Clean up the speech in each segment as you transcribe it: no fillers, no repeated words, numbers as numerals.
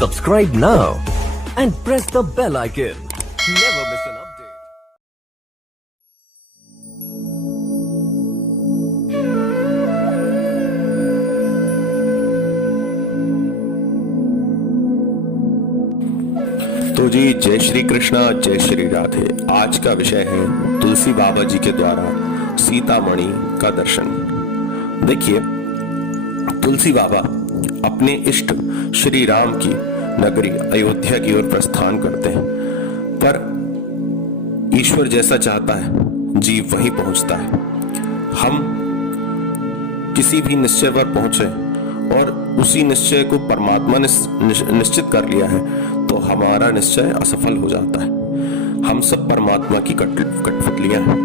Subscribe now and press the bell icon. Never miss an update. तो जी, जय श्री कृष्णा, जय श्री राधे। आज का विषय है तुलसी बाबा जी के द्वारा सीतामणि का दर्शन। देखिए, तुलसी बाबा अपने इष्ट श्री राम की नगरी अयोध्या की ओर प्रस्थान करते हैं, पर ईश्वर जैसा चाहता है जीव वहीं पहुंचता है। हम किसी भी निश्चय पर पहुंचे और उसी निश्चय को परमात्मा ने निश्चित कर लिया है तो हमारा निश्चय असफल हो जाता है। हम सब परमात्मा की कठपुतलियां हैं।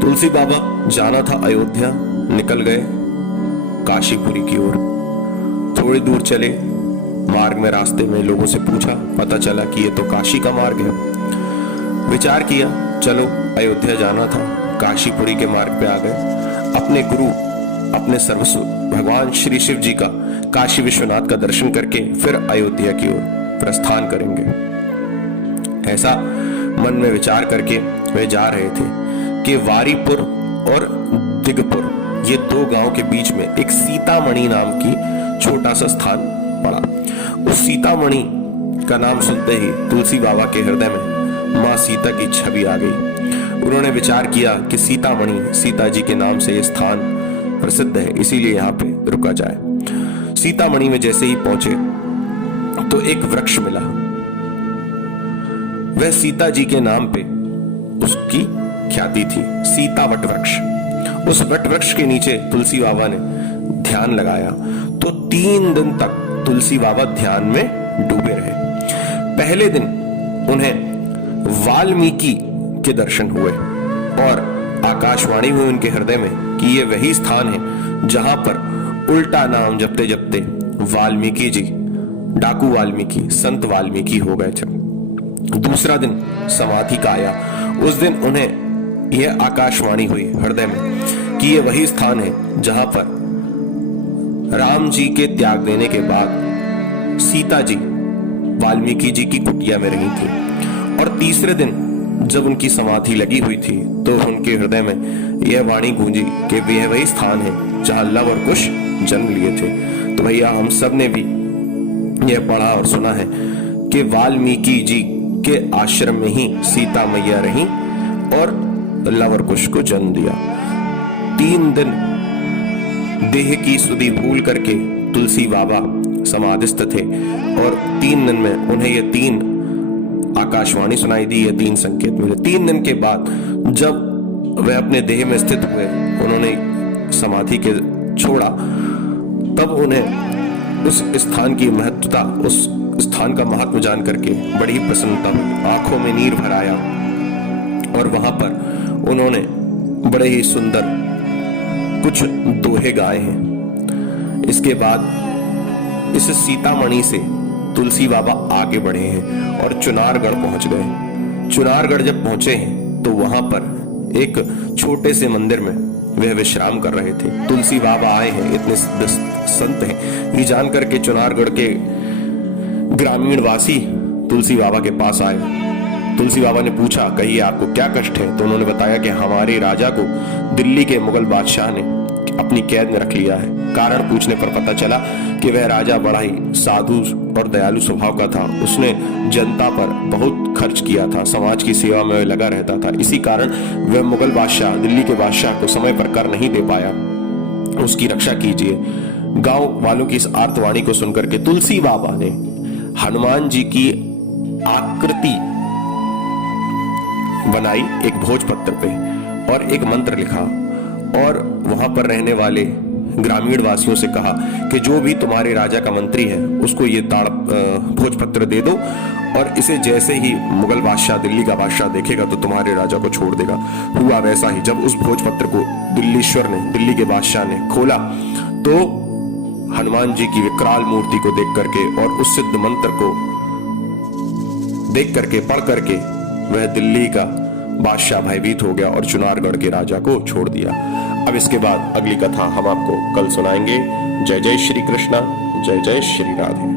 तुलसी बाबा जाना था अयोध्या, निकल गए काशीपुरी की ओर। थोड़ी दूर चले, मार्ग में रास्ते में लोगों से पूछा, पता चला कि ये तो काशी का मार्ग है। विचार किया, चलो अयोध्या जाना था, काशीपुरी के मार्ग पे आ गए। अपने गुरु, अपने सर्वस्व भगवान श्री शिव जी का काशी विश्वनाथ का दर्शन करके फिर अयोध्या की ओर प्रस्थान करेंगे। ऐसा मन में विचार करके वे जा रहे थे कि वारीपुर और दिगपुर, ये दो गांव के बीच में एक सीतामणि नाम की छोटा सा स्थान पड़ा। उस सीतामणि का नाम सुनते ही तुलसी बाबा के हृदय में मां सीता की छवि आ गई। उन्होंने विचार किया कि सीतामणि, सीता जी के नाम से यह स्थान प्रसिद्ध है, इसीलिए यहाँ पे रुका जाए। सीतामणि में जैसे ही पहुंचे तो एक वृक्ष मिला। वह सीता जी के नाम पे उसकी ख्याति थी, सीता वट वृक्ष। उस वट वृक्ष के नीचे तुलसी बाबा ने ध्यान लगाया तो 3 दिन तक तुलसी बाबा ध्यान में डूबे रहे। पहले दिन उन्हें वाल्मीकि के दर्शन हुए और आकाशवाणी हुई उनके हृदय में कि ये वही स्थान है जहां पर उल्टा नाम जपते जपते वाल्मीकि जी, डाकू वाल्मीकि, संत वाल्मीकि हो गए थे। दूसरा दिन समाधि का आया। उस दिन उन्हें यह आकाशवाणी हुई हृदय में कि यह वही स्थान है जहां पर राम जी के त्याग देने के बाद सीता जी वाल्मीकि जी की कुटिया में रही थी। और तीसरे दिन जब उनकी समाधि लगी हुई थी तो उनके हृदय में यह वाणी गूंजी कि यह वही स्थान है जहां लव और कुश जन्म लिए थे। तो भैया, हम सब ने भी यह पढ़ा और सुना है कि वाल्मीकि जी के आश्रम में ही सीता मैया रही और लव और कुश को जन्म दिया। 3 दिन देह की सुधि भूल करके तुलसी बाबा समाधिस्थ थे और 3 दिन में उन्हें ये 3 आकाशवाणी सुनाई दी, ये 3 संकेत मिले। 3 दिन के बाद जब वे अपने देह में स्थित हुए, उन्होंने समाधि के छोड़ा, तब उन्हें उस स्थान की महत्वता, उस स्थान का महत्व जान करके बड़ी प्रसन्नता हुई, आंखों में नीर भर आया और वहां पर उन्होंने बड़े ही सुंदर कुछ दोहे गाए हैं। इसके बाद इस सीतामणि से तुलसी बाबा आगे बढ़े हैं और चुनारगढ़ पहुंच गए। चुनारगढ़ जब पहुंचे हैं तो वहां पर एक छोटे से मंदिर में वह विश्राम कर रहे थे। तुलसी बाबा आए हैं, इतने संत हैं, ये जानकर के चुनारगढ़ के ग्रामीण वासी तुलसी बाबा के पास आए। तुलसी बाबा ने पूछा, कहिए आपको क्या कष्ट है? तो उन्होंने बताया कि हमारे राजा को दिल्ली के मुगल बादशाह ने अपनी कैद में रख लिया है। कारण पूछने पर पता चला कि वह राजा बड़ा ही साधु और दयालु स्वभाव का था। उसने जनता पर बहुत खर्च किया था, समाज की सेवा में लगा रहता था। इसी कारण वह मुगल बादशाह, दिल्ली के बादशाह को समय पर कर नहीं दे पाया। उसकी रक्षा कीजिए। गांव वालों की इस आर्तवाणी को सुनकर के तुलसी बाबा ने हनुमान जी की आकृति बनाई एक भोजपत्र पे और एक मंत्र लिखा और वहां पर रहने वाले ग्रामीण वासियों से कहा कि जो भी तुम्हारे राजा का मंत्री है उसको ये भोजपत्र दे दो और इसे जैसे ही मुगल बादशाह, दिल्ली का बादशाह देखेगा तो तुम्हारे राजा को छोड़ देगा। हुआ वैसा ही। जब उस भोजपत्र को दिल्लीश्वर ने, दिल्ली के बादशाह ने खोला तो हनुमान जी की विकराल मूर्ति को देख करके और उस सिद्ध मंत्र को देख करके, पढ़ करके वह दिल्ली का बादशाह भयभीत हो गया और चुनारगढ़ के राजा को छोड़ दिया। अब इसके बाद अगली कथा हम आपको कल सुनाएंगे। जय जय श्री कृष्णा, जय जय श्री राधे।